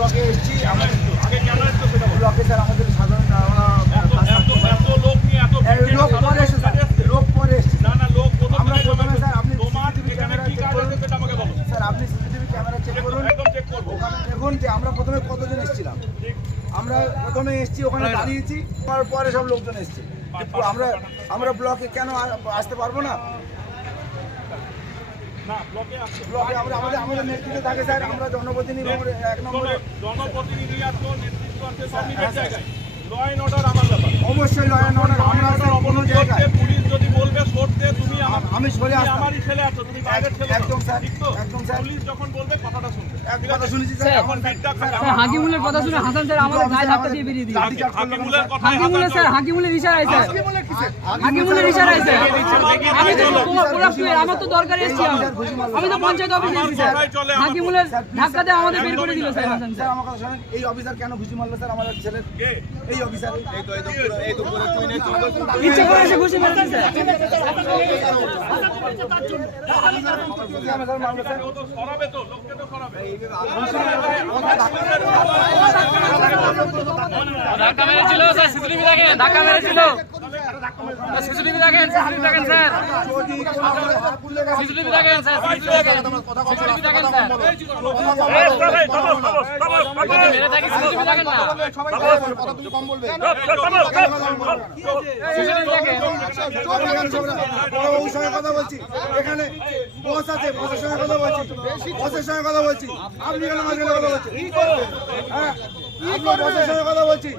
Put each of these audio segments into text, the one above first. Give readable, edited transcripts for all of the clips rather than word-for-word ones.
ব্লকে এসেছি আমাদের আগে কেন এসছো সেটা বলো। ব্লকে স্যার আমাদের সাধারণ এত লোক নিয়ে এত লোক পরে এসে স্যার লোক পরে এসেছি না না লোক কোথা আমরা থেকে প্রথমে স্যার আপনি তোমার সিসিটিভি এখানে ক্যামেরা কি চেক কাজ করুন আছে সেটা আমাকে বলো। স্যার আপনি সিসিটিভি ক্যামেরা চেক করুন একদম চেক করবো। ওখানে দেখুন যে আমরা প্রথমে কতজন এসেছিলাম আমরা প্রথমে এসেছি ওখানে দাঁড়িয়েছি আমার পরে সব লোকজন এসছে আমরা আমরা ব্লকে কেন আসতে পারবো না না ব্লকে আসছে ব্লকে আমরা আমাদের নেতৃত্ব থাকে স্যার আমরা জনপ্রতিনিধি এক নম্বরে জনপ্রতিনিধি আছে নেতৃত্ব আছে সব নিজের জায়গায় ল অ্যান্ড অর্ডার আমার ব্যাপার অবশ্যই লয় অর্ডার আমরা স্যার কোনো জায়গায় পুলিশ যদি বলবে সরতে তুমি আমি সরে আসতাম আমারই ছেলে আছো তুমি বাইরের ছেলে একদম স্যার ঠিক তো একদম স্যার পুলিশ যখন বলবে কথাটা শুনবে এক কথা শুনেছি স্যার এখন বিটটা হাকিমুলের কথা শুনে হাসান স্যার আমাদের গায়ে ধাক্কা দিয়ে বেরিয়ে দিয়েছে। হাকিমুলের কথা হাকিমুলের স্যার হাকিমুলের ইশারায় স্যার হাকিমুলের ইশারায় স্যার আমি তো আমার তো দরকার এসেছি আমি তো পঞ্চায়েত অফিসে এসেছি স্যার হাকিমুলের ধাক্কা দিয়ে আমাদের বের করে দিল স্যার হাসান স্যার স্যার আমার কথা শুনেন এই অফিসার কেন ঘুষি মারলো স্যার আমার ছেলের এই অফিসার ইচ্ছে করে এসে ঘুষি মেরেছে স্যার ও তো সরাবে তো লোককে তো সরাবে ধাক্কা মেরেছিল স্যার সিসিটিভি দেখেন ধাক্কা মেরেছিল সিসিটিভি দেখেন সিসিটিভি দেখেন স্যার সিসিটিভি দেখেন স্যার সিসিটিভি দেখেন স্যার মেরে থাকি সিসিটিভি দেখেন না সিসিটিভি দেখেন ওর সঙ্গে কথা বলছি এখানে বস আছে বসের সঙ্গে কথা বলছি বসের সঙ্গে কথা বলছি আপনি কেন মাঝখানে কথা বলছেন হ্যাঁ আপনার বসের সঙ্গে কথা বলছি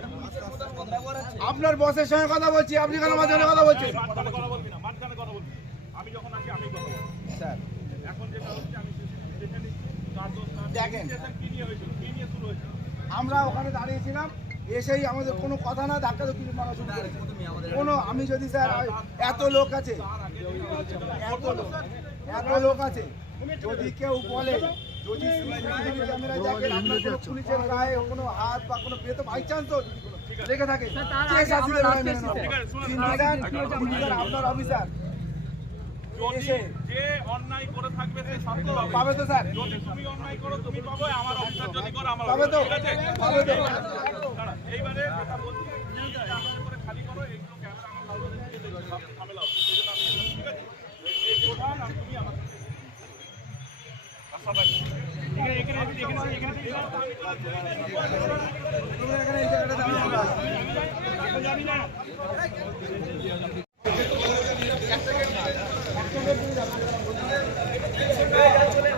আপনার বসের সঙ্গে কথা বলছি আপনি কেন মাঝখানে কথা বলছেন মাঝখানে কথা বলবি না মাঝখানে কথা বলবি আমি যখন আসি আমি কথা বলবো স্যার এখন যেটা হচ্ছে আমি দেখে নিচ্ছি কার দোষ না দেখেন কি নিয়ে হয়েছিল কি নিয়ে শুরু হয়েছিল আমরা ওখানে দাঁড়িয়েছিলাম এসেই আমাদের কোনো কথা না ধাক্কা তো কিছু মারা শুরু করেছে কোনো আমি যদি স্যার এত লোক আছে এত লোক আছে যদি কেউ বলে যদি সিসিটিভি ক্যামেরায় দেখেন আপনার কোনো পুলিশের গায়ে কোনো হাত বা কোনো পেতো বাই চান্স লেগে থাকে কে শাস্তি দেবে আমি মেনে নেবো। কিন্তু স্যার আপনার অফিসার যদি যে অন্যায় করে থাকবে সে শাস্তি পাবে পাবে তো স্যার যদি তুমি অন্যায় করো তুমি পাবে আমার অফিসার যদি করে আমার পাবে তো ঠিক আছে পাবে তো দাঁড়া, এইবারে যেটা বলছি আমাদের করে খালি করো এইগুলো ক্যামেরা আমার কাগজে দিয়ে দেবে সব ঝামেলা হবে সেই জন্য আমি ঠিক আছে এই প্রধান আর তুমি আমার সাথে আশাবাদী তুমি এখানে এই জায়গাটা দাঁড়িয়ে আমরা জানি না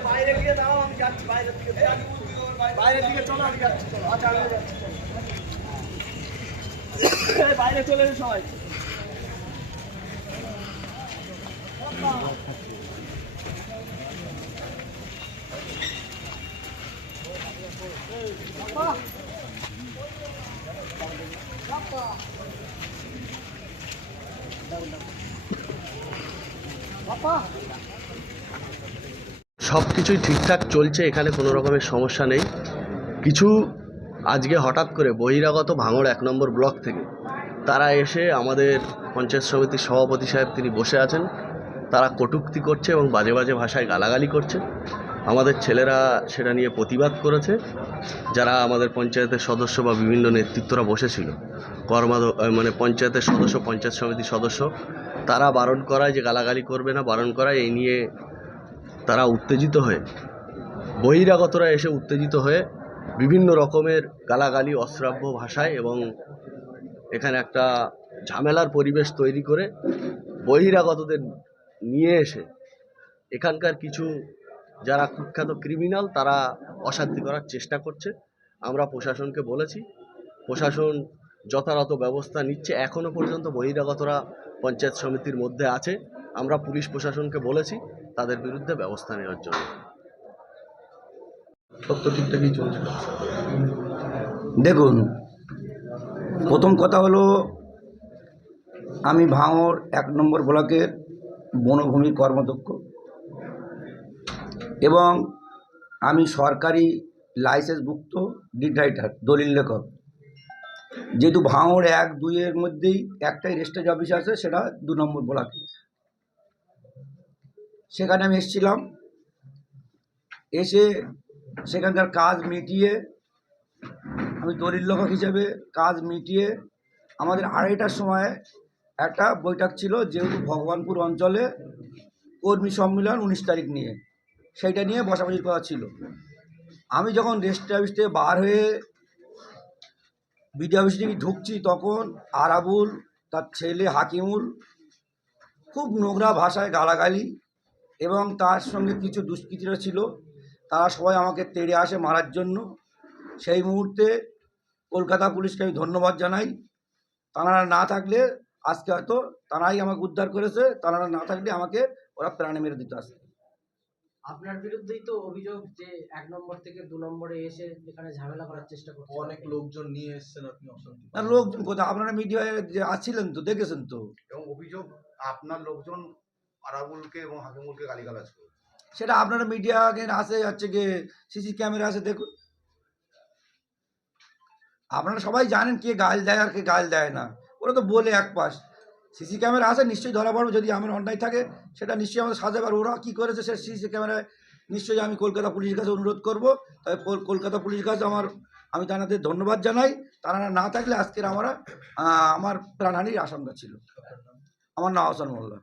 বাইরের দিকে চলো আমি যাচ্ছি চলো আচ্ছা আমি যাচ্ছি বাইরে চলে সবাই সব কিছুই ঠিকঠাক চলছে, এখানে কোনো রকমের সমস্যা নেই। কিছু আজকে হঠাৎ করে বহিরাগত ভাঙড় 1 নম্বর ব্লক থেকে তারা এসে আমাদের পঞ্চায়েত সমিতির সভাপতি সাহেব তিনি বসে আছেন, তারা কটূক্তি করছে এবং বাজে বাজে ভাষায় গালাগালি করছে। আমাদের ছেলেরা সেটা নিয়ে প্রতিবাদ করেছে। যারা আমাদের পঞ্চায়েতের সদস্য বা বিভিন্ন নেতৃত্বরা বসেছিল মানে পঞ্চায়েতের সদস্য, পঞ্চায়েত সমিতির সদস্য, তারা বারণ করায় যে গালাগালি করবে না, বারণ করায় এই নিয়ে তারা উত্তেজিত হয়ে, বহিরাগতরা এসে উত্তেজিত হয়ে বিভিন্ন রকমের গালাগালি অশ্রাব্য ভাষায় এবং এখানে একটা ঝামেলার পরিবেশ তৈরি করে বহিরাগতদের নিয়ে এসে এখানকার কিছু যারা কুখ্যাত ক্রিমিনাল তারা অশান্তি করার চেষ্টা করছে। আমরা প্রশাসনকে বলেছি, প্রশাসন যথাযথ ব্যবস্থা নিচ্ছে। এখনও পর্যন্ত বহিরাগতরা পঞ্চায়েত সমিতির মধ্যে আছে। আমরা পুলিশ প্রশাসনকে বলেছি তাদের বিরুদ্ধে ব্যবস্থা নেওয়ার জন্য। সব তো ঠিকঠাকই চলছে। দেখুন, প্রথম কথা হলো আমি ভাঙড় 1 নম্বর ব্লকের বনভূমির কর্মদক্ষ এবং আমি সরকারি লাইসেন্সভুক্ত ডিড রাইটার, দলিল লেখক। যেহেতু ভাঙড় 1-2 মধ্যেই একটাই রেজিস্ট্রি অফিস আছে, সেটা 2 নম্বর ব্লকে। সেখানে আমি এসেছিলাম, এসে সেখানকার কাজ মিটিয়ে আমি দলিল লেখক হিসেবে কাজ মিটিয়ে আমাদের 2:30টার সময় একটা বৈঠক ছিল, যেহেতু ভগবানপুর অঞ্চলে কর্মী সম্মেলন 19 তারিখ নিয়ে, সেইটা নিয়ে বসাবসির কথা ছিল। আমি যখন রেস্ট অফিস থেকে বার হয়ে বিডিও অফিস থেকে ঢুকছি, তখন আরাবুল, তার ছেলে হাকিমুল খুব নোংরা ভাষায় গালাগালি, এবং তার সঙ্গে কিছু দুষ্কৃতীরা ছিল, তারা সবাই আমাকে তেড়ে আসে মারার জন্য। সেই মুহূর্তে কলকাতা পুলিশকে আমি ধন্যবাদ জানাই। তারা না থাকলে আজকে হয়তো তারাই আমাকে উদ্ধার করেছে, তারা না থাকলে আমাকে ওরা প্রাণে মেরে দিতে আসে। আপনার বিরুদ্ধেই তো অভিযোগ যে 1 নম্বর থেকে 2 নম্বরে এসে এখানে ঝামেলা করার চেষ্টা করছে। অনেক লোকজন নিয়ে এসেছেন, আপনি অশান্তি আর লোকজন কোথায়? আপনারা মিডিয়ায় যে আছিলেন তো, দেখেছেন তো। এবং অভিযোগ আপনার লোকজন আরাবুলকে এবং হাকিমুলকে গালিগালাজ করে। সেটা আপনারা মিডিয়া আসে, হচ্ছে গিয়ে সিসি ক্যামেরা আছে, দেখুন। আপনারা সবাই জানেন কে গাল দেয় আর কে গাল দেয় না, ওরা তো বলে এক পাশ। সিসি ক্যামেরা আছে, নিশ্চয়ই ধরা পড়বে। যদি আমার অন্যায় থাকে সেটা নিশ্চয়ই আমাদের সাজা পারবে। ওরা কী করেছে সে সিসি ক্যামেরায় নিশ্চয়ই আমি কলকাতা পুলিশের কাছে অনুরোধ করব। তাই কলকাতা পুলিশের কাছে আমি তাদের ধন্যবাদ জানাই। তারা না থাকলে আজকের আমার প্রাণহানির আশঙ্কা ছিল। আমার নাম হাসান মোল্লা।